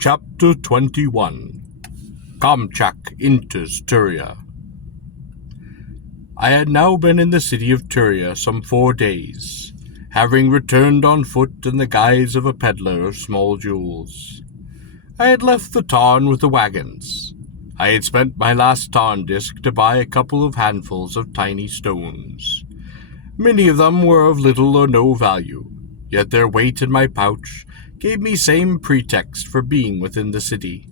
Chapter 21. Kamchak enters Turia. I had now been in the city of Turia some 4 days, having returned on foot in the guise of a peddler of small jewels. I had left the tarn with the wagons. I had spent my last tarn disk to buy a couple of handfuls of tiny stones. Many of them were of little or no value, yet their weight in my pouch gave me same pretext for being within the city.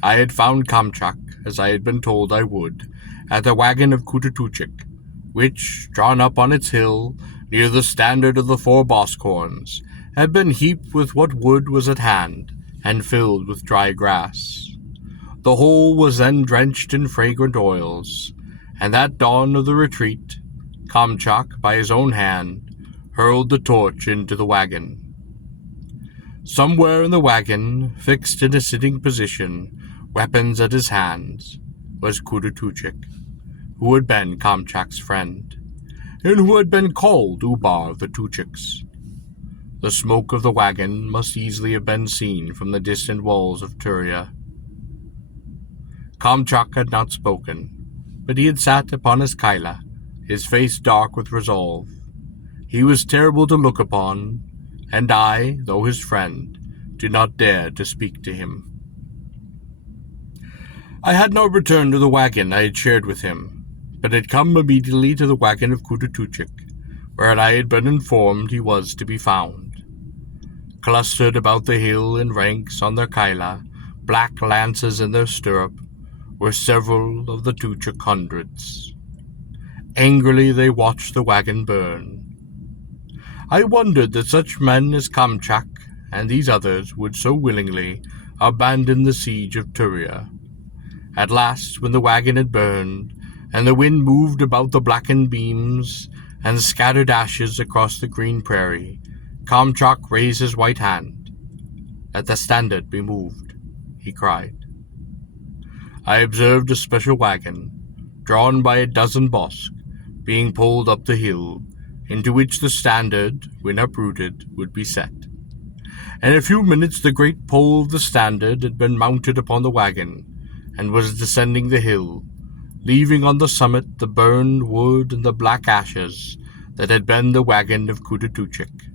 I had found Kamchak, as I had been told I would, at the wagon of Kututuchik, which, drawn up on its hill, near the standard of the 4 Boscorns, had been heaped with what wood was at hand, and filled with dry grass. The whole was then drenched in fragrant oils, and that dawn of the retreat, Kamchak, by his own hand, hurled the torch into the wagon. Somewhere in the wagon, fixed in a sitting position, weapons at his hands, was Kututuchik, who had been Kamchak's friend, and who had been called Ubar of the Tuchiks. The smoke of the wagon must easily have been seen from the distant walls of Turia. Kamchak had not spoken, but he had sat upon his kaila, his face dark with resolve. He was terrible to look upon, and I, though his friend, did not dare to speak to him. I had not returned to the wagon I had shared with him, but had come immediately to the wagon of Kututuchik, where I had been informed he was to be found. Clustered about the hill in ranks on their kaila, black lances in their stirrup, were several of the Tuchik hundreds. Angrily they watched the wagon burn. I wondered that such men as Kamchak and these others would so willingly abandon the siege of Turia. At last, when the wagon had burned, and the wind moved about the blackened beams and scattered ashes across the green prairie, Kamchak raised his white hand. "Let the standard be moved," he cried. I observed a special wagon, drawn by a dozen Bosk, being pulled up the hill, into which the standard, when uprooted, would be set. In a few minutes the great pole of the standard had been mounted upon the wagon, and was descending the hill, leaving on the summit the burned wood and the black ashes that had been the wagon of Kututuchik.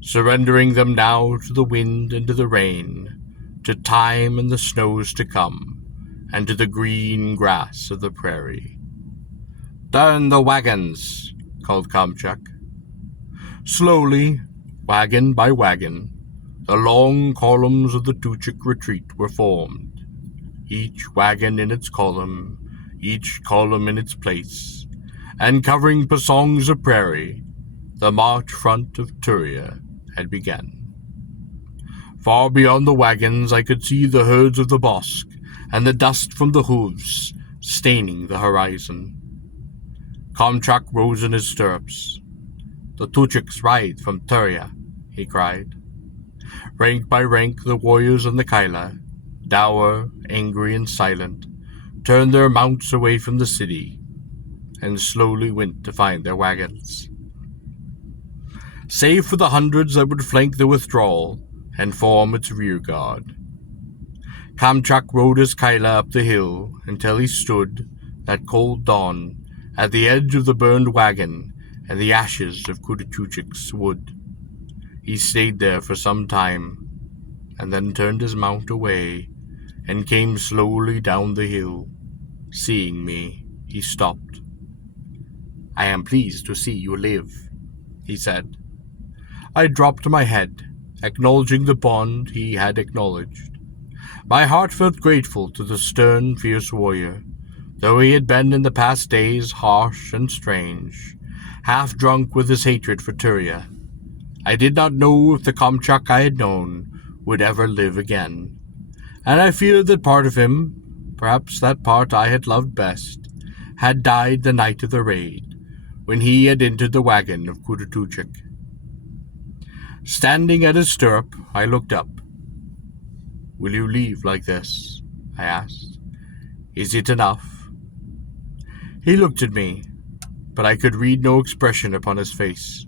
Surrendering them now to the wind and to the rain, to time and the snows to come, and to the green grass of the prairie. "Turn the wagons!" called Kamchak. Slowly, wagon by wagon, the long columns of the Tuchik retreat were formed, each wagon in its column, each column in its place, and covering pasongs of prairie, the march front of Turia had begun. Far beyond the wagons I could see the herds of the Bosk, and the dust from the hooves staining the horizon. Kamchak rose in his stirrups. "The Tuchiks ride from Turia," he cried. Rank by rank the warriors on the kaila, dour, angry, and silent, turned their mounts away from the city, and slowly went to find their wagons. Save for the hundreds that would flank the withdrawal and form its rear guard, Kamchak rode his kaila up the hill until he stood, that cold dawn, at the edge of the burned wagon and the ashes of Kututuchik's wood. He stayed there for some time, and then turned his mount away, and came slowly down the hill. Seeing me, he stopped. "I am pleased to see you live," he said. I dropped my head, acknowledging the bond he had acknowledged. My heart felt grateful to the stern, fierce warrior, though he had been in the past days harsh and strange, half drunk with his hatred for Turia. I did not know if the Kamchak I had known would ever live again, and I feared that part of him, perhaps that part I had loved best, had died the night of the raid, when he had entered the wagon of Kututuchik. Standing at his stirrup, I looked up. "Will you leave like this?" I asked. "Is it enough?" He looked at me, but I could read no expression upon his face.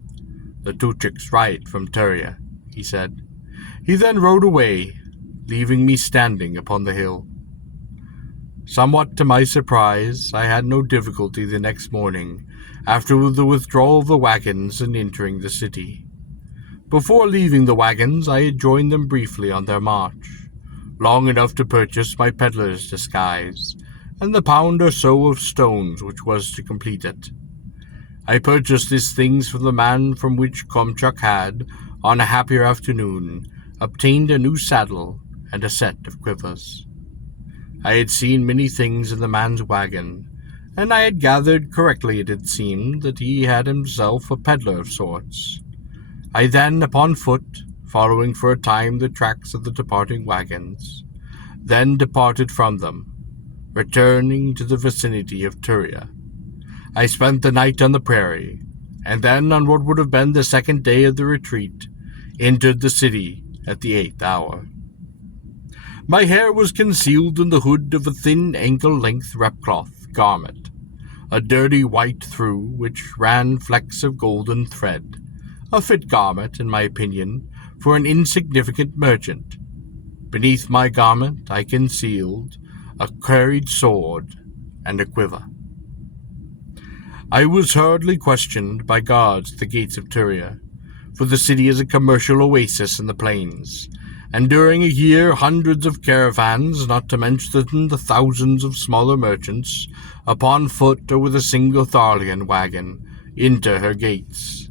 "The Tuchiks ride from Turia," he said. He then rode away, leaving me standing upon the hill. Somewhat to my surprise, I had no difficulty the next morning, after the withdrawal of the wagons and entering the city. Before leaving the wagons, I had joined them briefly on their march, long enough to purchase my peddler's disguise, and the pound or so of stones which was to complete it. I purchased these things from the man from which Kamchak had, on a happier afternoon, obtained a new saddle and a set of quivers. I had seen many things in the man's wagon, and I had gathered correctly, it had seemed, that he had himself a peddler of sorts. I then, upon foot, following for a time the tracks of the departing wagons, then departed from them, returning to the vicinity of Turia. I spent the night on the prairie, and then, on what would have been the second day of the retreat, entered the city at the 8th hour. My hair was concealed in the hood of a thin ankle-length repcloth garment, a dirty white through which ran flecks of golden thread, a fit garment, in my opinion, for an insignificant merchant. Beneath my garment I concealed a carried sword and a quiver. I was hurriedly questioned by guards at the gates of Turia, for the city is a commercial oasis in the plains, and during a year hundreds of caravans, not to mention the thousands of smaller merchants, upon foot or with a single Tharlian wagon, enter her gates.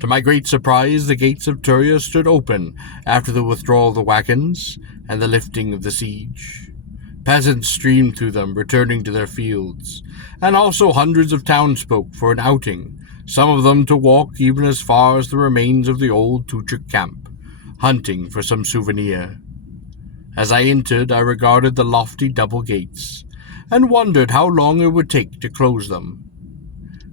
To my great surprise, the gates of Turia stood open after the withdrawal of the wagons and the lifting of the siege. Peasants streamed through them, returning to their fields, and also hundreds of townsfolk for an outing, some of them to walk even as far as the remains of the old Turia camp, hunting for some souvenir. As I entered, I regarded the lofty double gates, and wondered how long it would take to close them.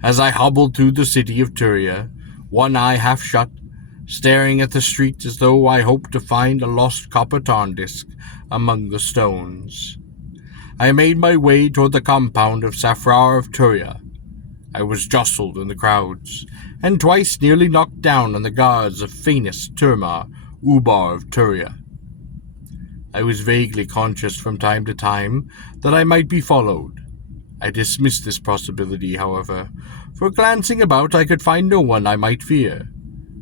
As I hobbled through the city of Turia, one eye half shut, staring at the street as though I hoped to find a lost copper tarn disc among the stones, I made my way toward the compound of Safrar of Turia. I was jostled in the crowds, and twice nearly knocked down on the guards of Phanis Turma, Ubar of Turia. I was vaguely conscious from time to time that I might be followed. I dismissed this possibility, however, for glancing about I could find no one I might fear.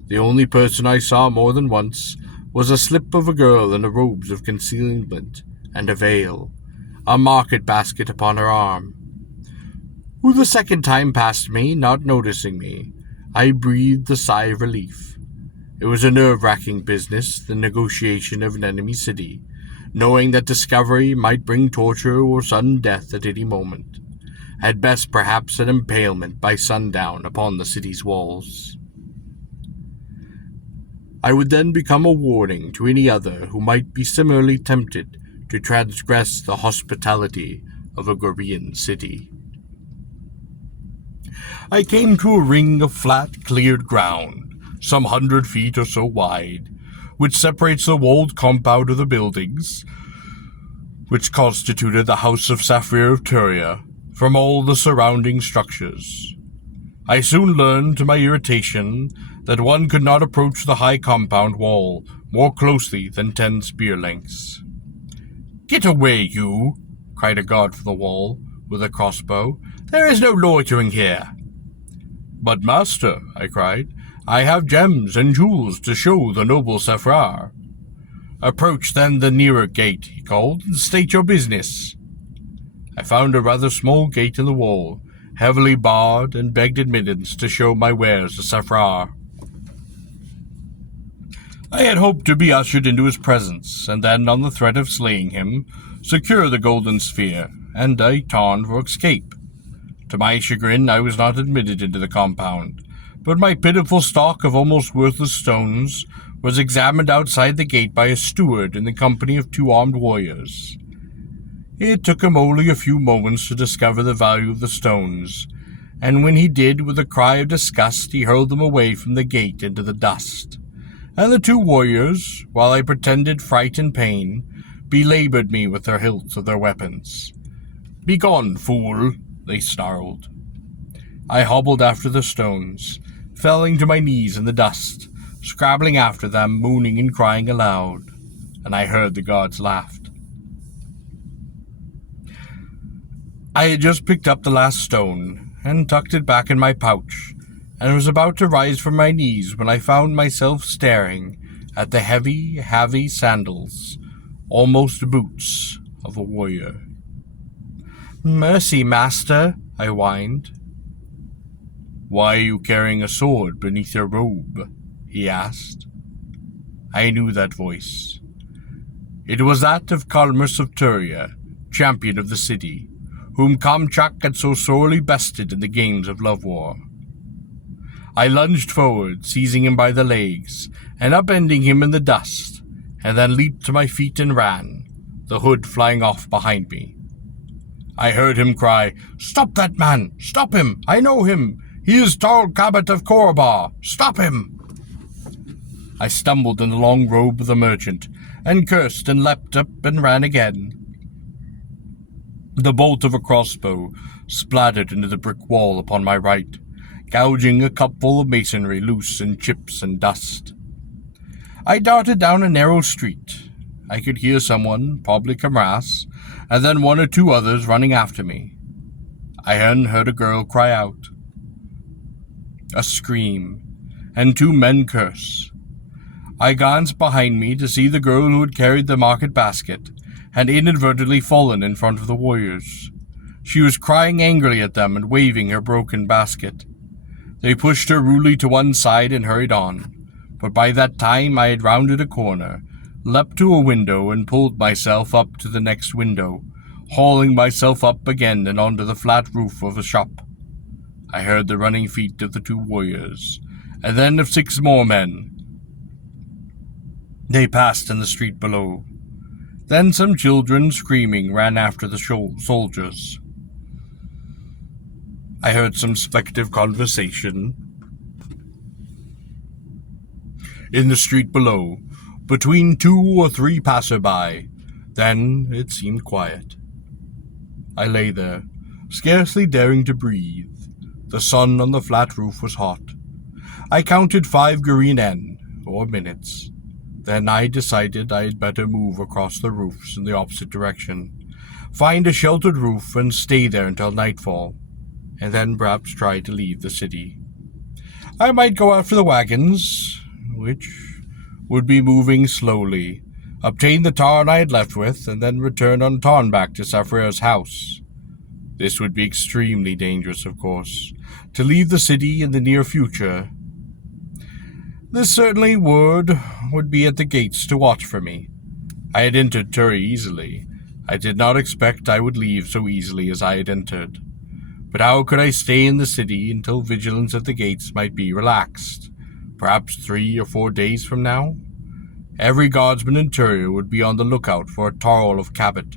The only person I saw more than once was a slip of a girl in the robes of concealment and a veil, a market basket upon her arm, who the second time passed me, not noticing me. I breathed a sigh of relief. It was a nerve-wracking business, the negotiation of an enemy city, knowing that discovery might bring torture or sudden death at any moment. At best, perhaps, an impalement by sundown upon the city's walls. I would then become a warning to any other who might be similarly tempted to transgress the hospitality of a Gorian city. I came to a ring of flat, cleared ground, some 100 feet or so wide, which separates the walled compound of the buildings, which constituted the House of Safrar of Turia, from all the surrounding structures. I soon learned, to my irritation, that one could not approach the high compound wall more closely than 10 spear lengths. "Get away, you!" cried a guard from the wall, with a crossbow. "There is no loitering here." "But, master," I cried, "I have gems and jewels to show the noble Safrar." "Approach then the nearer gate," he called, "and state your business." I found a rather small gate in the wall, heavily barred, and begged admittance to show my wares to Safrar. I had hoped to be ushered into his presence, and then, on the threat of slaying him, secure the golden sphere, and a tarn for escape. To my chagrin, I was not admitted into the compound, but my pitiful stock of almost worthless stones was examined outside the gate by a steward in the company of 2 armed warriors. It took him only a few moments to discover the value of the stones, and when he did, with a cry of disgust, he hurled them away from the gate into the dust. And the 2 warriors, while I pretended fright and pain, belabored me with the hilts of their weapons. "Begone, fool!" they snarled. I hobbled after the stones, falling to my knees in the dust, scrabbling after them, mooning and crying aloud, and I heard the guards laughed. I had just picked up the last stone and tucked it back in my pouch, and was about to rise from my knees when I found myself staring at the heavy sandals, almost boots, of a warrior. "Mercy, master," I whined. "Why are you carrying a sword beneath your robe?" he asked. I knew that voice. It was that of Nomads of Turia, champion of the city, whom Kamchak had so sorely bested in the games of love war. I lunged forward, seizing him by the legs, and upending him in the dust, and then leaped to my feet and ran, the hood flying off behind me. I heard him cry, "Stop that man! Stop him! I know him! He is tall Cabot of Korbar! Stop him!" I stumbled in the long robe of the merchant, and cursed and leapt up and ran again. The bolt of a crossbow splattered into the brick wall upon my right, gouging a cupful of masonry loose in chips and dust. I darted down a narrow street. I could hear someone, probably Kamras, and then one or two others running after me. I then heard a girl cry out, a scream, and two men curse. I glanced behind me to see the girl who had carried the market basket had inadvertently fallen in front of the warriors. She was crying angrily at them and waving her broken basket. They pushed her rudely to one side and hurried on, but by that time I had rounded a corner, leapt to a window, and pulled myself up to the next window, hauling myself up again and onto the flat roof of a shop. I heard the running feet of the two warriors, and then of 6 more men. They passed in the street below. Then some children, screaming, ran after the soldiers. I heard some speculative conversation in the street below, between 2 or 3 passerby. Then it seemed quiet. I lay there, scarcely daring to breathe. The sun on the flat roof was hot. I counted 5 Gurien, or minutes. Then I decided I had better move across the roofs in the opposite direction, find a sheltered roof and stay there until nightfall, and then perhaps try to leave the city. I might go after the wagons, which would be moving slowly, obtain the tarn I had left with, and then return on tarn back to Safrair's house. This would be extremely dangerous, of course, to leave the city in the near future. This certainly would be at the gates to watch for me. I had entered Turia easily. I did not expect I would leave so easily as I had entered. But how could I stay in the city until vigilance at the gates might be relaxed? Perhaps 3 or 4 days from now? Every guardsman in Turia would be on the lookout for a Tarl of Cabot,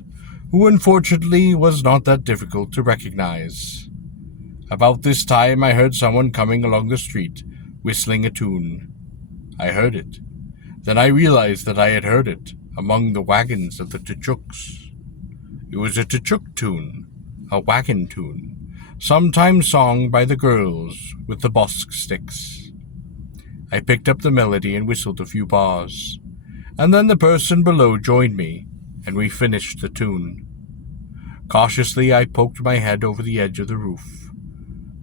who unfortunately was not that difficult to recognize. About this time I heard someone coming along the street, whistling a tune. I heard it. Then I realized that I had heard it among the wagons of the Tuchuks. It was a Tuchuk tune, a wagon tune, sometimes sung by the girls with the bosk sticks. I picked up the melody and whistled a few bars, and then the person below joined me, and we finished the tune. Cautiously I poked my head over the edge of the roof.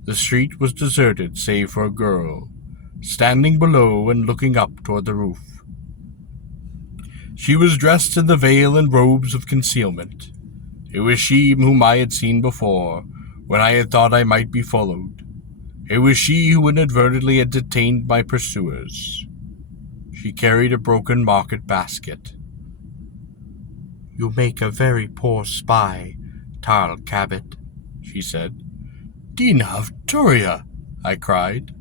The street was deserted save for a girl, standing below and looking up toward the roof. She was dressed in the veil and robes of concealment. It was she whom I had seen before, when I had thought I might be followed. It was she who inadvertently had detained my pursuers. She carried a broken market basket. "You make a very poor spy, Tarl Cabot," she said. "Dina of Turia," I cried.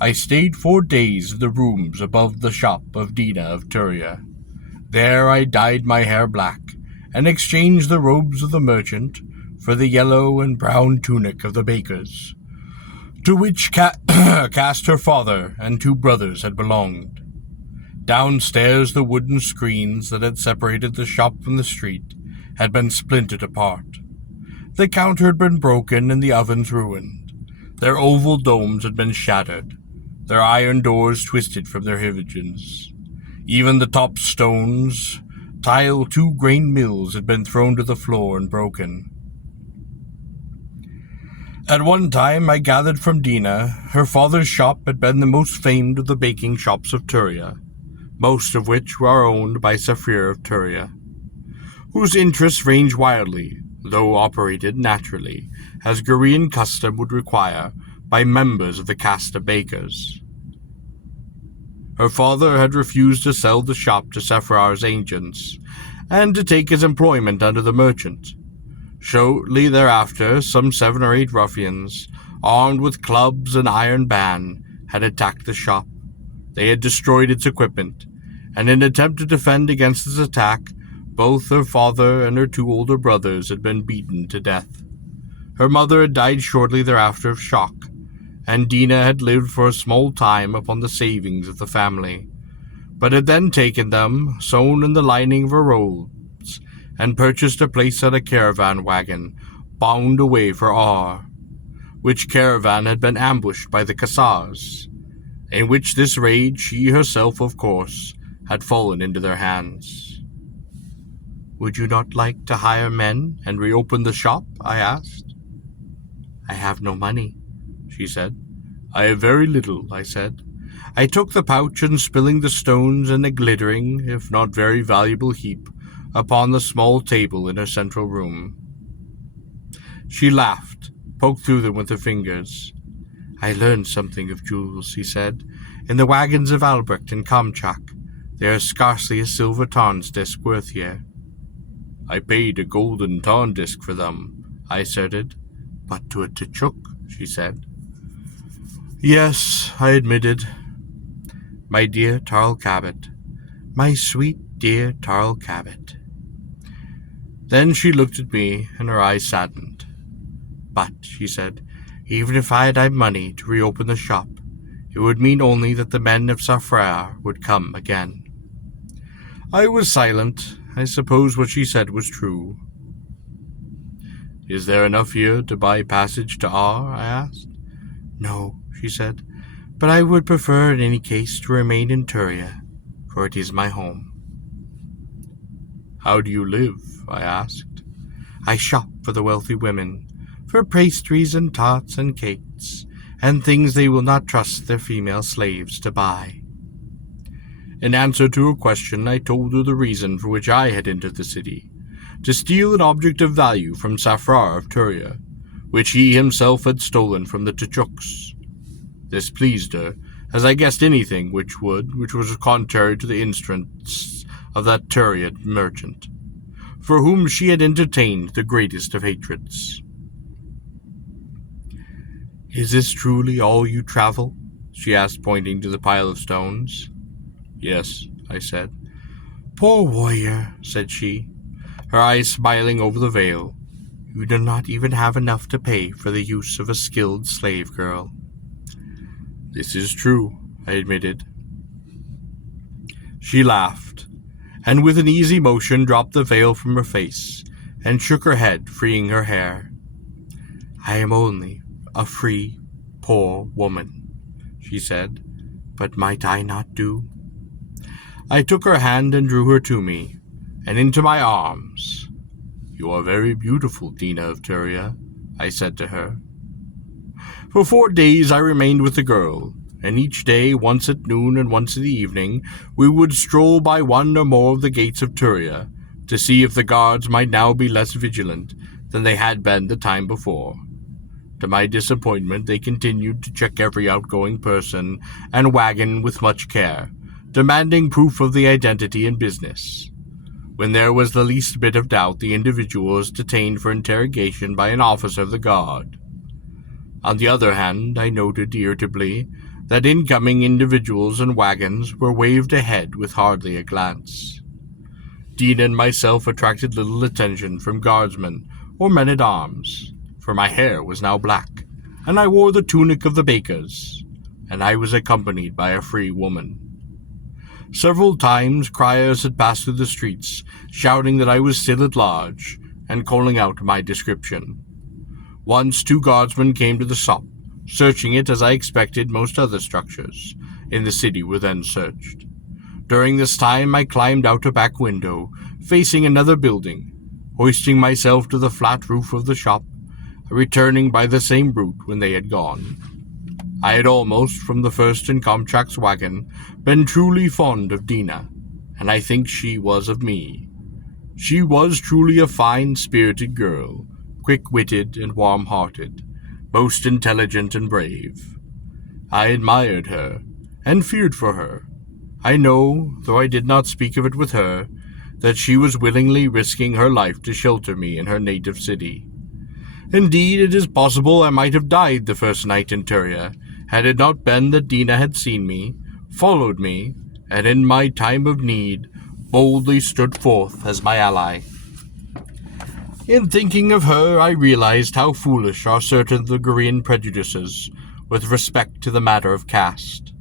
I stayed 4 days in the rooms above the shop of Dina of Turia. There I dyed my hair black, and exchanged the robes of the merchant for the yellow and brown tunic of the bakers, to which caste her father and 2 brothers had belonged. Downstairs the wooden screens that had separated the shop from the street had been splintered apart. The counter had been broken and the ovens ruined. Their oval domes had been shattered. their iron doors twisted from their hinges. Even the top stones, tile 2-grain mills had been thrown to the floor and broken. At one time, I gathered from Dina, her father's shop had been the most famed of the baking shops of Turia, most of which were owned by Saphir of Turia, whose interests range wildly, though operated naturally, as Gorean custom would require, by members of the caste of bakers. Her father had refused to sell the shop to Saphir's agents, and to take his employment under the merchant. Shortly thereafter, some 7 or 8 ruffians, armed with clubs and iron ban, had attacked the shop. They had destroyed its equipment, and in an attempt to defend against this attack, both her father and her 2 older brothers had been beaten to death. Her mother had died shortly thereafter of shock, and Dina had lived for a small time upon the savings of the family, but had then taken them, sewn in the lining of her robes, and purchased a place at a caravan wagon, bound away for Ar, which caravan had been ambushed by the Khazars, in which this raid she herself, of course, had fallen into their hands. "Would you not like to hire men and reopen the shop?" I asked. "I have no money," she said. "I have very little," I said. I took the pouch and spilling the stones in a glittering, if not very valuable heap, upon the small table in her central room. She laughed, poked through them with her fingers. "I learned something of jewels," she said. "In the wagons of Albrecht and Kamchak, there is scarcely a silver tarn disc worth here." "I paid a golden tarn disc for them," I asserted. "But to a Tchuk," she said. "Yes," I admitted. "My dear Tarl Cabot, my sweet dear Tarl Cabot." Then she looked at me, and her eyes saddened. "But," she said, "even if I had money to reopen the shop, it would mean only that the men of Safrar would come again." I was silent. I suppose what she said was true. "Is there enough here to buy passage to Ar?" I asked. "No," she said, "but I would prefer in any case to remain in Turia, for it is my home." "How do you live?" I asked. "I shop for the wealthy women, for pastries and tarts and cakes, and things they will not trust their female slaves to buy." In answer to her question, I told her the reason for which I had entered the city, to steal an object of value from Safrar of Turia, which he himself had stolen from the Tchuks. This pleased her, as I guessed anything which was contrary to the interests of that Turian merchant, for whom she had entertained the greatest of hatreds. "Is this truly all you travel?" she asked, pointing to the pile of stones. "Yes," I said. "Poor warrior," said she, her eyes smiling over the veil. "You do not even have enough to pay for the use of a skilled slave girl." "This is true," I admitted. She laughed, and with an easy motion dropped the veil from her face, and shook her head, freeing her hair. "I am only a free, poor woman," she said, "but might I not do?" I took her hand and drew her to me, and into my arms. "You are very beautiful, Dina of Turia," I said to her. For 4 days I remained with the girl, and each day, once at noon and once in the evening, we would stroll by one or more of the gates of Turia, to see if the guards might now be less vigilant than they had been the time before. To my disappointment, they continued to check every outgoing person and wagon with much care, demanding proof of the identity and business. When there was the least bit of doubt, the individual was detained for interrogation by an officer of the guard. On the other hand, I noted irritably that incoming individuals and wagons were waved ahead with hardly a glance. Dina and myself attracted little attention from guardsmen or men-at-arms, for my hair was now black, and I wore the tunic of the bakers, and I was accompanied by a free woman. Several times criers had passed through the streets, shouting that I was still at large, and calling out my description. Once 2 guardsmen came to the shop, searching it as I expected most other structures in the city were then searched. During this time I climbed out a back window, facing another building, hoisting myself to the flat roof of the shop, returning by the same route when they had gone. I had almost, from the first in Kamchak's wagon, been truly fond of Dina, and I think she was of me. She was truly a fine-spirited girl, quick-witted and warm-hearted, most intelligent and brave. I admired her, and feared for her. I know, though I did not speak of it with her, that she was willingly risking her life to shelter me in her native city. Indeed, it is possible I might have died the first night in Turia, had it not been that Dina had seen me, followed me, and in my time of need, boldly stood forth as my ally. In thinking of her, I realized how foolish are certain of the Gorean prejudices with respect to the matter of caste.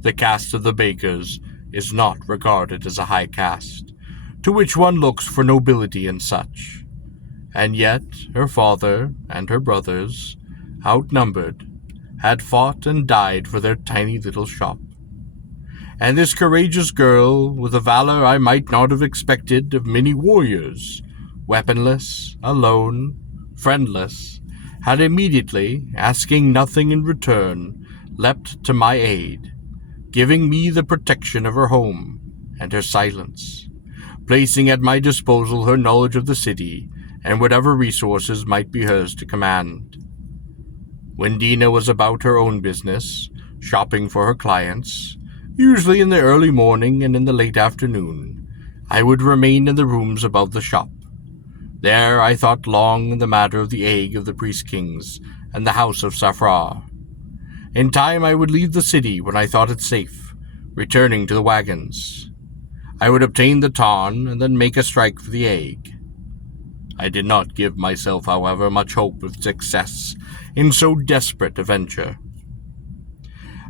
The caste of the bakers is not regarded as a high caste, to which one looks for nobility and such. And yet her father and her brothers, outnumbered, had fought and died for their tiny little shop. And this courageous girl, with a valor I might not have expected of many warriors, weaponless, alone, friendless, had immediately, asking nothing in return, leapt to my aid, giving me the protection of her home and her silence, placing at my disposal her knowledge of the city and whatever resources might be hers to command. When Dina was about her own business, shopping for her clients, usually in the early morning and in the late afternoon, I would remain in the rooms above the shop. There I thought long in the matter of the egg of the priest-kings and the house of Safrar. In time I would leave the city when I thought it safe, returning to the wagons. I would obtain the tarn and then make a strike for the egg. I did not give myself, however, much hope of success in so desperate a venture.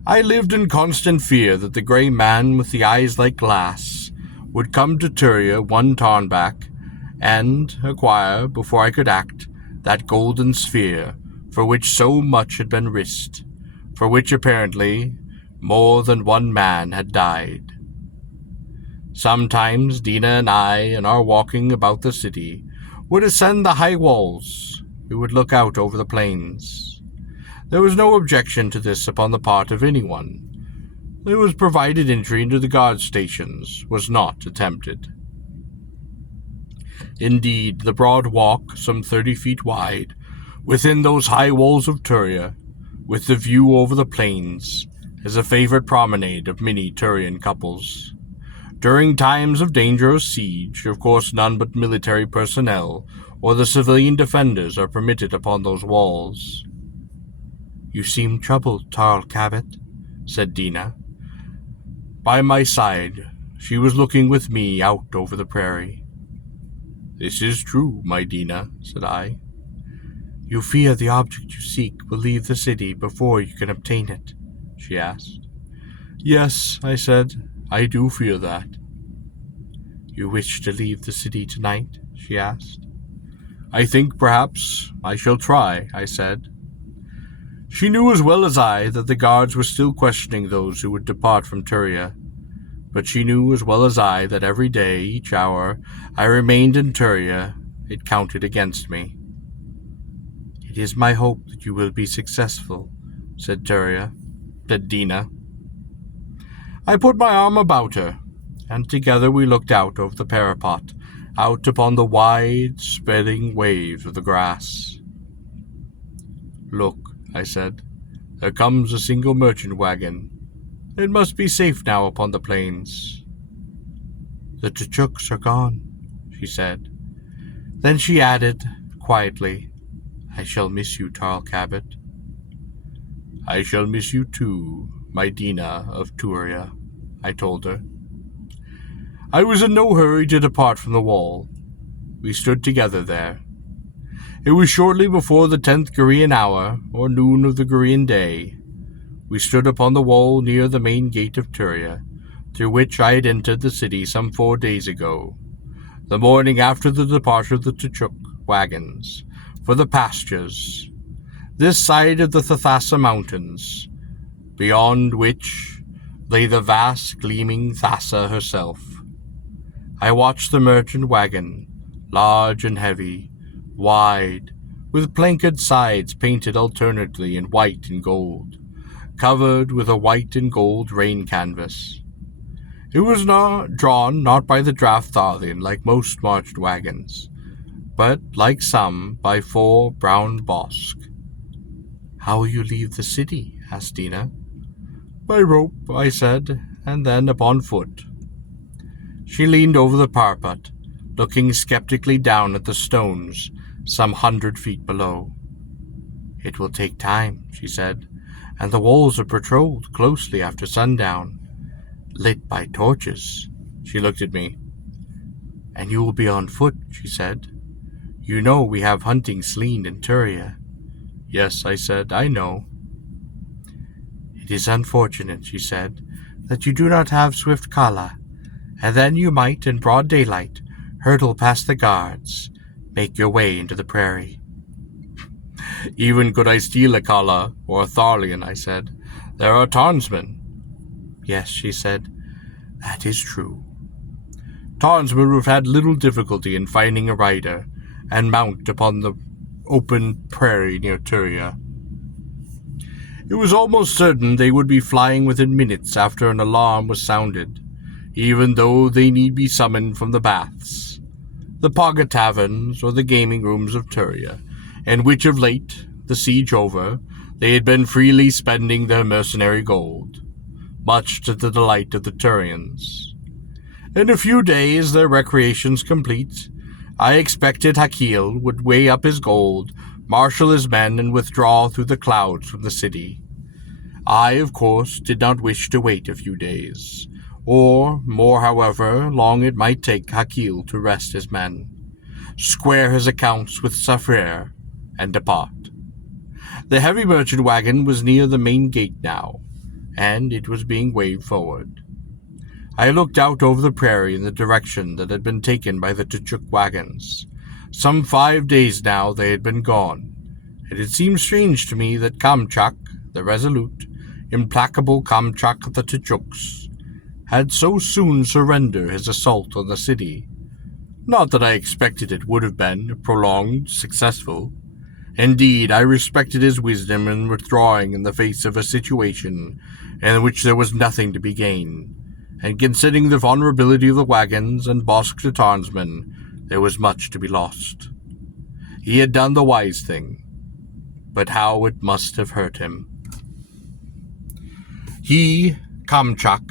I lived in constant fear that the grey man with the eyes like glass would come to Turia one tarn back and acquire, before I could act, that golden sphere for which so much had been risked, for which apparently more than one man had died. Sometimes Dina and I, in our walking about the city, would ascend the high walls. We would look out over the plains. There was no objection to this upon the part of anyone. There was provided entry into the guard stations was not attempted. Indeed, the broad walk, some 30 feet wide, within those high walls of Turia, with the view over the plains, is a favorite promenade of many Turian couples. During times of danger or siege, of course none but military personnel or the civilian defenders are permitted upon those walls. "You seem troubled, Tarl Cabot," said Dina. By my side, she was looking with me out over the prairie. "This is true, my Dina," said I. "You fear the object you seek will leave the city before you can obtain it?" she asked. "Yes," I said, "I do fear that." "You wish to leave the city tonight?" she asked. "I think perhaps I shall try," I said. She knew as well as I that the guards were still questioning those who would depart from Turia, but she knew as well as I that every day, each hour, I remained in Turia, it counted against me. "It is my hope that you will be successful," said Dina. I put my arm about her, and together we looked out over the parapet, out upon the wide, spreading waves of the grass. "Look," I said, "there comes a single merchant wagon. It must be safe now upon the plains." "The Tuchuks are gone," she said. Then she added, quietly, "I shall miss you, Tarl Cabot." "I shall miss you too, my Dina of Turia," I told her. I was in no hurry to depart from the wall. We stood together there. It was shortly before the 10th Gorean hour, or noon of the Gorean day. We stood upon the wall near the main gate of Turia, through which I had entered the city some 4 days ago, the morning after the departure of the Tuchuk wagons, for the pastures. this side of the Thassa Mountains, beyond which lay the vast gleaming Thassa herself. I watched the merchant wagon, large and heavy, wide, with plankered sides painted alternately in white and gold, covered with a white and gold rain canvas. It was drawn not by the draft farthing like most marched wagons, but, like some, by 4 brown bosk. "How will you leave the city?" asked Dina. "By rope," I said, "and then upon foot." She leaned over the parapet, looking skeptically down at the stones some 100 feet below. "It will take time," she said, "and the walls are patrolled closely after sundown, lit by torches." She looked at me. "And you will be on foot," she said. "You know we have hunting sleen in Turia." "Yes," I said, "I know." "It is unfortunate," she said, "that you do not have swift Kala, and then you might, in broad daylight, hurtle past the guards, make your way into the prairie." "Even could I steal a Kala or a Tharlian," I said, "there are townsmen." "Yes," she said, "that is true." Townsmen would have had little difficulty in finding a rider and mount upon the open prairie near Turia. It was almost certain they would be flying within minutes after an alarm was sounded, even though they need be summoned from the baths, the Paga taverns, or the gaming rooms of Turia, in which of late, the siege over, they had been freely spending their mercenary gold, much to the delight of the Turians. In a few days, their recreations complete, I expected Hakil would weigh up his gold, marshal his men, and withdraw through the clouds from the city. I, of course, did not wish to wait a few days, or more, however long it might take Hakil to rest his men, square his accounts with Safrir, and depart. The heavy merchant wagon was near the main gate now, and it was being waved forward. I looked out over the prairie in the direction that had been taken by the Tuchuk wagons. Some 5 days now they had been gone, and it seemed strange to me that Kamchak, the resolute, implacable Kamchak of the Tuchuks, had so soon surrendered his assault on the city. Not that I expected it would have been prolonged, successful. Indeed, I respected his wisdom in withdrawing in the face of a situation in which there was nothing to be gained, and considering the vulnerability of the wagons and Bosk's townsmen, there was much to be lost. He had done the wise thing, but how it must have hurt him. He, Kamchak,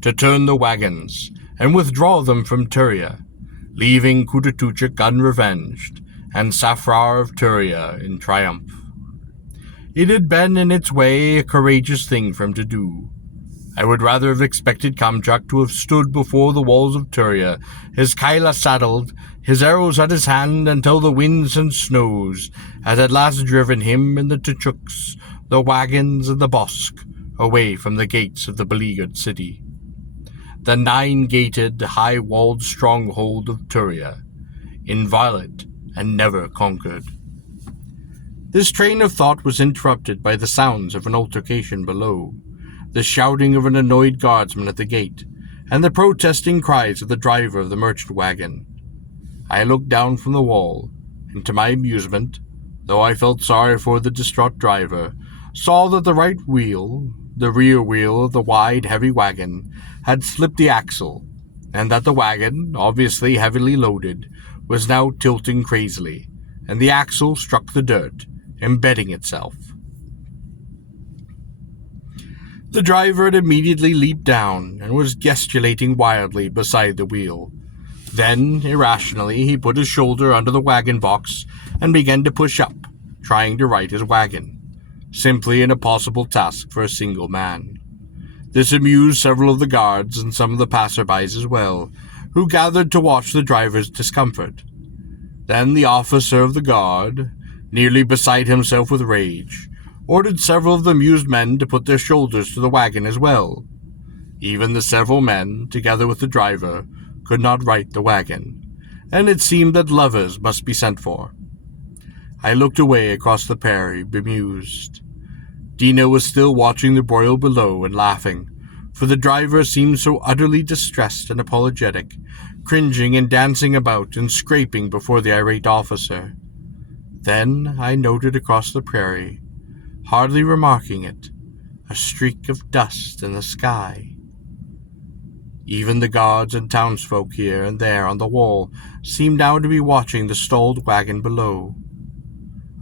to turn the wagons and withdraw them from Turia, leaving Kutatuchuk unrevenged, and Safrar of Turia in triumph. It had been in its way a courageous thing for him to do. I would rather have expected Kamchak to have stood before the walls of Turia, his Kaila saddled, his arrows at his hand, until the winds and snows had at last driven him and the Tuchuks, the wagons and the Bosk, away from the gates of the beleaguered city. The 9-gated, high-walled stronghold of Turia, inviolate and never conquered. This train of thought was interrupted by the sounds of an altercation below, the shouting of an annoyed guardsman at the gate, and the protesting cries of the driver of the merchant wagon. I looked down from the wall, and to my amusement, though I felt sorry for the distraught driver, saw that the right wheel, the rear wheel of the wide, heavy wagon, had slipped the axle, and that the wagon, obviously heavily loaded, was now tilting crazily, and the axle struck the dirt, embedding itself. The driver had immediately leaped down and was gesticulating wildly beside the wheel. Then, irrationally, he put his shoulder under the wagon box and began to push up, trying to right his wagon. Simply an impossible task for a single man. This amused several of the guards and some of the passerbys as well, who gathered to watch the driver's discomfort. Then the officer of the guard, nearly beside himself with rage, ordered several of the amused men to put their shoulders to the wagon as well. Even the several men, together with the driver, could not right the wagon, and it seemed that lovers must be sent for. I looked away across the prairie, bemused. Dina was still watching the broil below and laughing, for the driver seemed so utterly distressed and apologetic, cringing and dancing about and scraping before the irate officer. Then I noted across the prairie, hardly remarking it, a streak of dust in the sky. Even the guards and townsfolk here and there on the wall seemed now to be watching the stalled wagon below.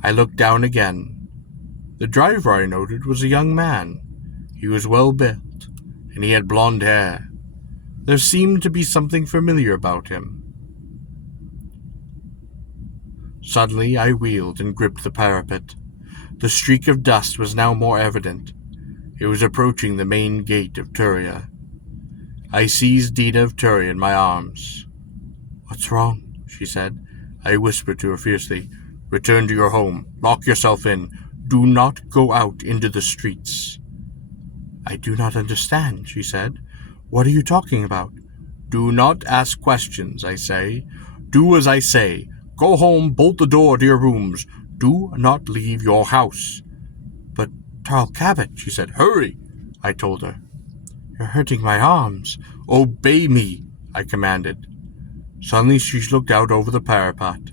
I looked down again. The driver, I noted, was a young man. He was well built, and he had blonde hair. There seemed to be something familiar about him. Suddenly I wheeled and gripped the parapet. The streak of dust was now more evident. It was approaching the main gate of Turia. I seized Dina of Turia in my arms. "What's wrong?" she said. I whispered to her fiercely, "Return to your home. Lock yourself in. Do not go out into the streets." "I do not understand," she said. "What are you talking about?" "Do not ask questions, I say. Do as I say. Go home, bolt the door to your rooms. Do not leave your house." "But, Tarl Cabot," she said. "Hurry," I told her. "You're hurting my arms." "Obey me," I commanded. Suddenly she looked out over the parapet.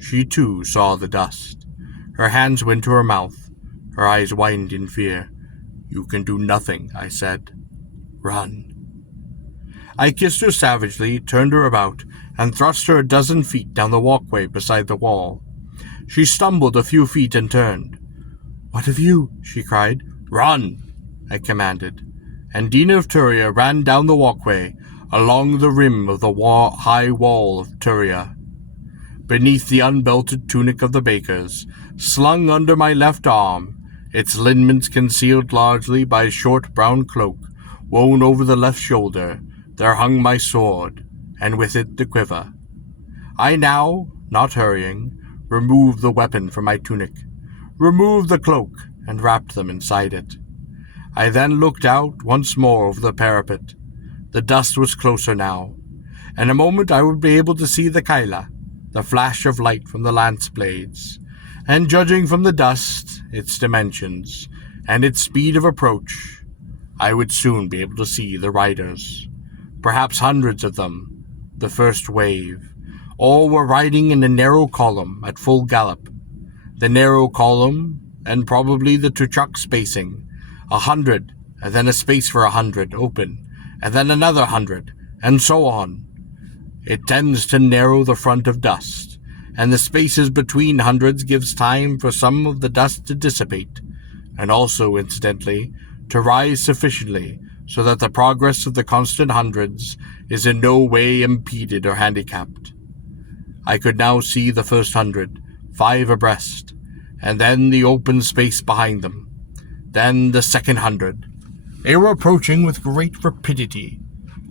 She too saw the dust. Her hands went to her mouth. Her eyes widened in fear. "You can do nothing," I said. "Run." I kissed her savagely, turned her about, and thrust her a dozen feet down the walkway beside the wall. She stumbled a few feet and turned. "What have you?" she cried. "Run," I commanded, and Dina of Turia ran down the walkway, along the rim of the high wall of Turia. Beneath the unbelted tunic of the bakers, slung under my left arm, its lineaments concealed largely by a short brown cloak woven over the left shoulder, there hung my sword, and with it the quiver. I now, not hurrying, removed the weapon from my tunic, removed the cloak, and wrapped them inside it. I then looked out once more over the parapet. The dust was closer now. In a moment I would be able to see the kaila, the flash of light from the lance blades, and judging from the dust, its dimensions, and its speed of approach, I would soon be able to see the riders. Perhaps hundreds of them, the first wave. All were riding in a narrow column at full gallop. The narrow column, and probably the Kamchak spacing, 100, and then a space for 100 open, and then another 100, and so on. It tends to narrow the front of dust, and the spaces between hundreds gives time for some of the dust to dissipate, and also, incidentally, to rise sufficiently so that the progress of the constant hundreds is in no way impeded or handicapped. I could now see the first 100, 5 abreast, and then the open space behind them. Then the second 100. They were approaching with great rapidity.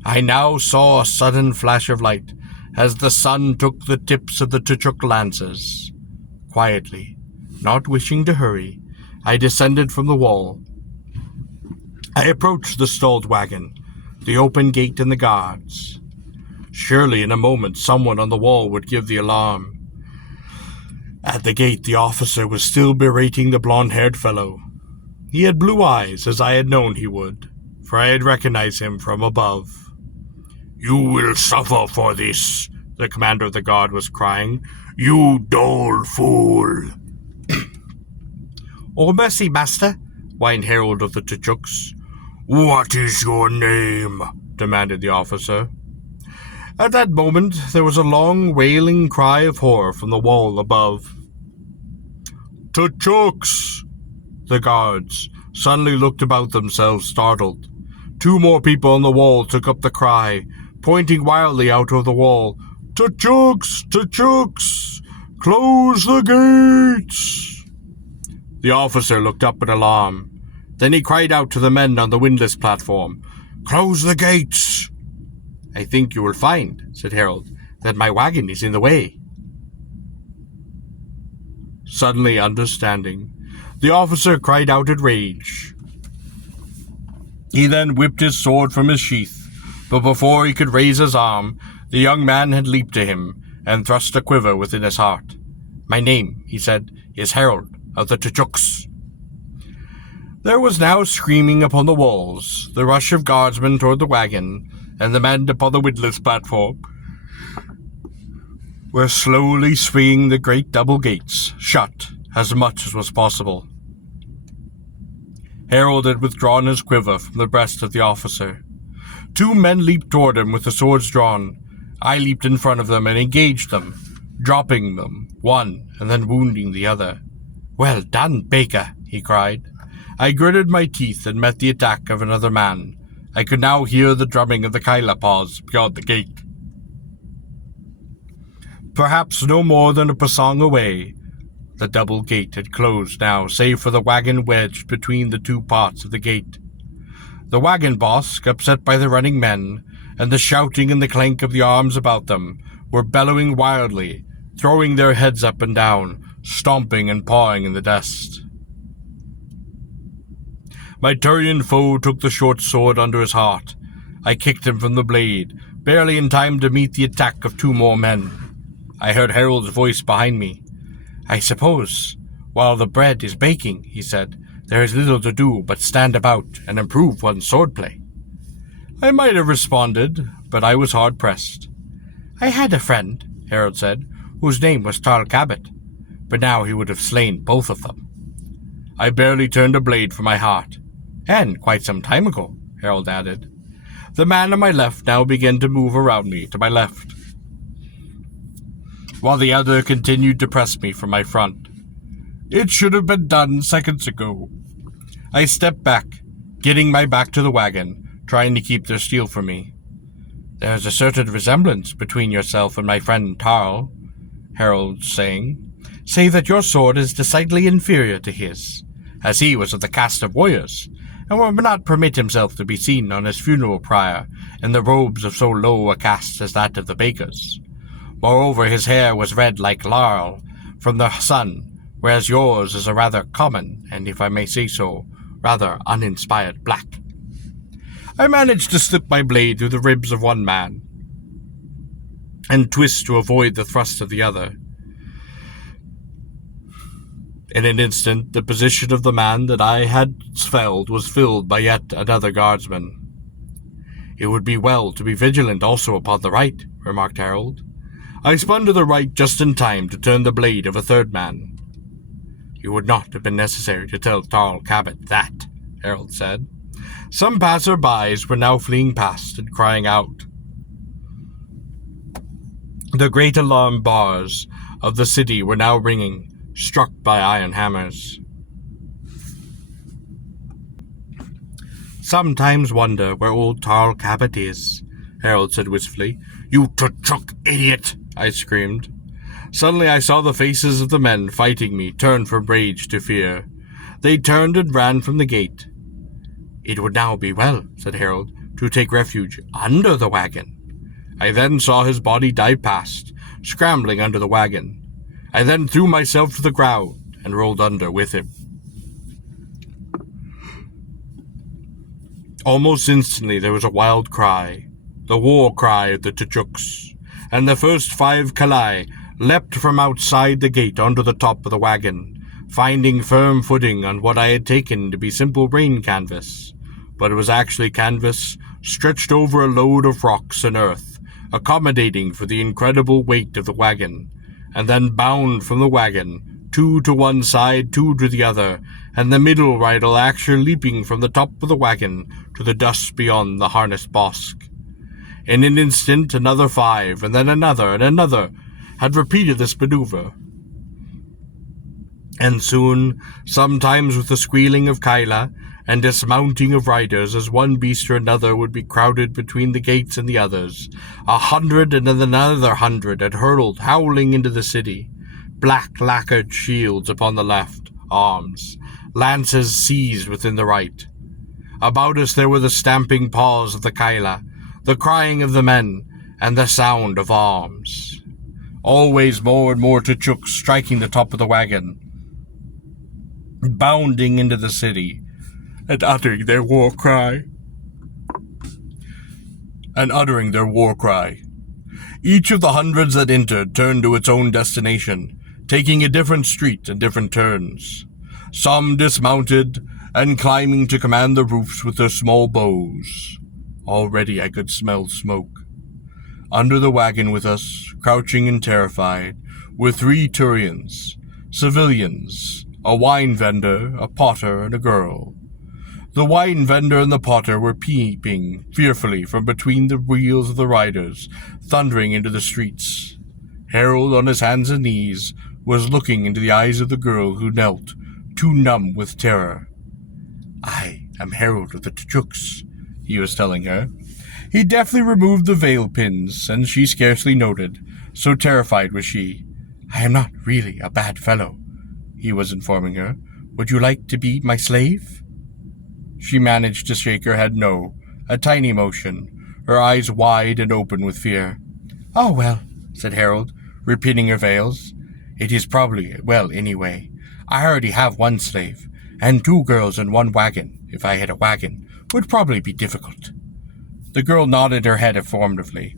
I now saw a sudden flash of light as the sun took the tips of the Kamchak lances. Quietly, not wishing to hurry, I descended from the wall. I approached the stalled wagon, the open gate and the guards. Surely in a moment someone on the wall would give the alarm. At the gate the officer was still berating the blond-haired fellow. He had blue eyes, as I had known he would, for I had recognized him from above. "You will suffer for this," the commander of the guard was crying. "You dull fool." "Oh, mercy, master," whined Herald of the Kamchaks. "What is your name?" demanded the officer. At that moment there was a long, wailing cry of horror from the wall above. "Kamchaks!" The guards suddenly looked about themselves, startled. 2 more people on the wall took up the cry, pointing wildly out of the wall. "Kamchaks! Kamchaks! Close the gates!" The officer looked up in alarm. Then he cried out to the men on the windlass platform, "Close the gates!" "I think you will find," said Harold, "that my wagon is in the way." Suddenly understanding, the officer cried out in rage. He then whipped his sword from his sheath, but before he could raise his arm, the young man had leaped to him and thrust a quiver within his heart. "My name," he said, "is Harold of the Tuchuks." There was now screaming upon the walls, the rush of guardsmen toward the wagon, and the men upon the windlass platform were slowly swinging the great double gates shut as much as was possible. Harold had withdrawn his quiver from the breast of the officer. 2 men leaped toward him with the swords drawn. I leaped in front of them and engaged them, dropping them, one, and then wounding the other. "Well done, Baker," he cried. I gritted my teeth and met the attack of another man. I could now hear the drumming of the Kyla paws beyond the gate. Perhaps no more than a pasang away, the double gate had closed now, save for the wagon wedged between the 2 parts of the gate. The wagon boss, upset by the running men, and the shouting and the clank of the arms about them, were bellowing wildly, throwing their heads up and down, stomping and pawing in the dust. My Turian foe took the short sword under his heart. I kicked him from the blade, barely in time to meet the attack of 2 more men. I heard Harold's voice behind me. "I suppose, while the bread is baking," he said, "there is little to do but stand about and improve one's swordplay." I might have responded, but I was hard-pressed. "I had a friend," Harold said, "whose name was Tarl Cabot, but now he would have slain both of them." I barely turned a blade from my heart. "And quite some time ago," Harold added. The man on my left now began to move around me to my left, while the other continued to press me from my front. It should have been done seconds ago. I stepped back, getting my back to the wagon, trying to keep their steel from me. "There's a certain resemblance between yourself and my friend Tarl," Harold saying, "save that your sword is decidedly inferior to his, as he was of the caste of warriors, and would not permit himself to be seen on his funeral pyre in the robes of so low a caste as that of the bakers. Moreover, his hair was red like laurel from the sun, whereas yours is a rather common, and if I may say so, rather uninspired black." I managed to slip my blade through the ribs of one man and twist to avoid the thrust of the other. In an instant, the position of the man that I had felled was filled by yet another guardsman. "It would be well to be vigilant also upon the right," remarked Harold. I spun to the right just in time to turn the blade of a third man. "It would not have been necessary to tell Tarl Cabot that," Harold said. Some passers-by were now fleeing past and crying out. The great alarm bars of the city were now ringing, struck by iron hammers. "Sometimes wonder where old Tarl Cabot is," Harold said wistfully. "You Tuchuk idiot!" I screamed. Suddenly I saw the faces of the men fighting me turn from rage to fear. They turned and ran from the gate. "It would now be well," said Harold, "to take refuge under the wagon." I then saw his body dive past, scrambling under the wagon. I then threw myself to the ground and rolled under with him. Almost instantly there was a wild cry, the war cry of the Tuchuks, and the first 5 Kalai leapt from outside the gate onto the top of the wagon, finding firm footing on what I had taken to be simple rain canvas. But it was actually canvas stretched over a load of rocks and earth, accommodating for the incredible weight of the wagon, and then bound from the wagon, 2 to one side, 2 to the other, and the middle rider actually leaping from the top of the wagon to the dust beyond the harnessed bosk. In an instant, another 5, and then another, and another, had repeated this maneuver. And soon, sometimes with the squealing of Kyla, and dismounting of riders as one beast or another would be crowded between the gates and the others, 100 and then another 100 had hurled howling into the city, black lacquered shields upon the left, arms, lances seized within the right. About us there were the stamping paws of the Kyla, the crying of the men, and the sound of arms. Always more and more Tuchuks striking the top of the wagon, bounding into the city, and uttering their war cry. Each of the hundreds that entered turned to its own destination, taking a different street and different turns. Some dismounted and climbing to command the roofs with their small bows. Already I could smell smoke. Under the wagon with us, crouching and terrified, were 3 Turians, civilians, a wine vendor, a potter, and a girl. The wine vendor and the potter were peeping fearfully from between the wheels of the riders, thundering into the streets. Harold, on his hands and knees, was looking into the eyes of the girl who knelt, too numb with terror. "I am Harold of the Tchuks," he was telling her. He deftly removed the veil pins, and she scarcely noted, so terrified was she. "I am not really a bad fellow," he was informing her. "Would you like to be my slave?" She managed to shake her head no, a tiny motion, her eyes wide and open with fear. "Oh, well," said Harold, repeating her veils. "It is probably well anyway. I already have 1 slave, and 2 girls and 1 wagon. If I had a wagon, would probably be difficult." The girl nodded her head affirmatively.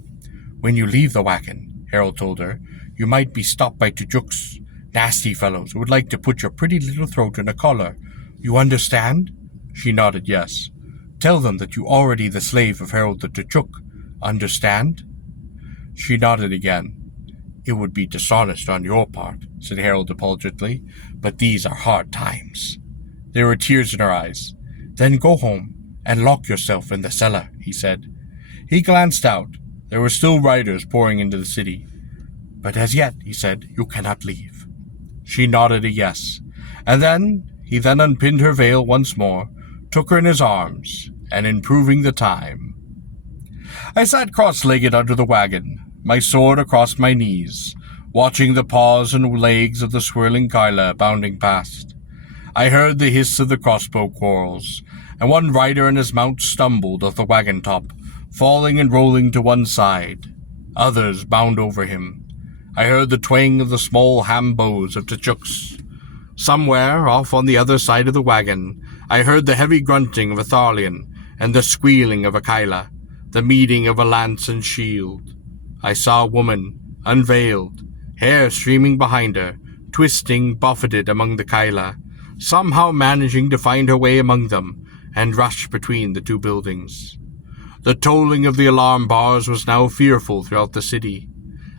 "When you leave the wagon," Harold told her, "you might be stopped by Tchuks, nasty fellows who would like to put your pretty little throat in a collar. You understand?" She nodded yes. "Tell them that you already the slave of Harold the Tchuk. Understand?" She nodded again. "It would be dishonest on your part," said Harold apologetically, "but these are hard times." There were tears in her eyes. "Then go home and lock yourself in the cellar," he said. He glanced out. There were still riders pouring into the city. "But as yet," he said, "you cannot leave." She nodded a yes, and he then unpinned her veil once more, took her in his arms, and improving the time. I sat cross-legged under the wagon, my sword across my knees, watching the paws and legs of the swirling Kyla bounding past. I heard the hiss of the crossbow quarrels, and one rider and his mount stumbled off the wagon top, falling and rolling to one side. Others bound over him. I heard the twang of the small ham bows of Tchuks. Somewhere off on the other side of the wagon, I heard the heavy grunting of a Tharlian and the squealing of a Kyla, the meeting of a lance and shield. I saw a woman, unveiled, hair streaming behind her, twisting, buffeted among the Kyla, somehow managing to find her way among them and rush between the 2 buildings. The tolling of the alarm bars was now fearful throughout the city.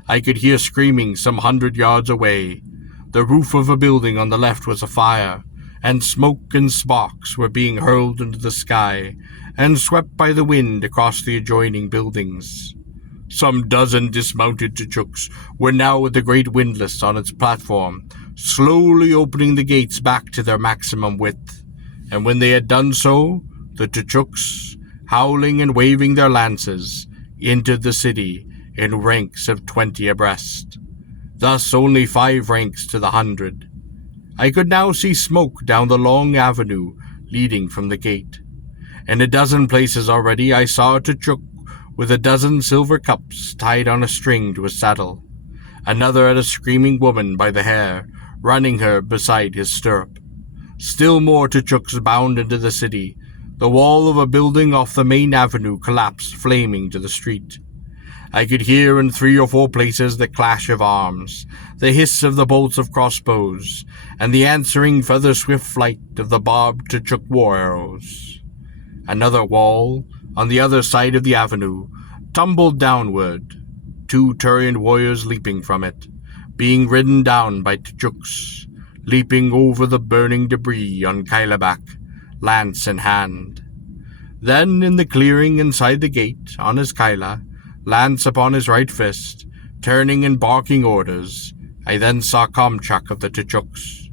I could hear screaming some 100 yards away. The roof of a building on the left was afire, and smoke and sparks were being hurled into the sky and swept by the wind across the adjoining buildings. Some dozen dismounted Tchuks were now at the great windlass on its platform, slowly opening the gates back to their maximum width, and when they had done so, the Tchuks, howling and waving their lances, entered the city in ranks of 20 abreast. Thus only 5 ranks to the 100. I could now see smoke down the long avenue leading from the gate. In a dozen places already I saw a Tchuk with a dozen silver cups tied on a string to his saddle. Another had a screaming woman by the hair, running her beside his stirrup. Still more Tchuks bound into the city. The wall of a building off the main avenue collapsed, flaming to the street. I could hear in 3 or 4 places the clash of arms, the hiss of the bolts of crossbows, and the answering feather-swift flight of the barbed Tchuk war arrows. Another wall, on the other side of the avenue, tumbled downward, 2 Turian warriors leaping from it, being ridden down by Tchuks, leaping over the burning debris on Kailaback, lance in hand. Then, in the clearing inside the gate, on his Kaila, lance upon his right fist, turning and barking orders, I then saw Kamchak of the Tchuks,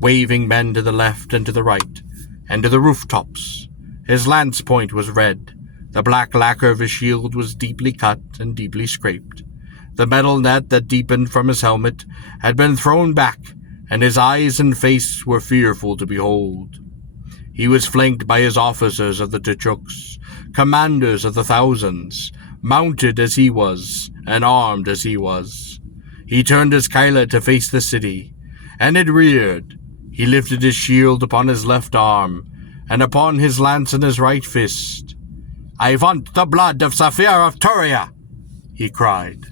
waving men to the left and to the right, and to the rooftops. His lance point was red, the black lacquer of his shield was deeply cut and deeply scraped. The metal net that deepened from his helmet had been thrown back, and his eyes and face were fearful to behold. He was flanked by his officers of the Tchuks, commanders of the thousands, mounted as he was, and armed as he was. He turned his Kaila to face the city, and it reared. He lifted his shield upon his left arm, and upon his lance in his right fist. "I want the blood of Saphir of Turia," he cried.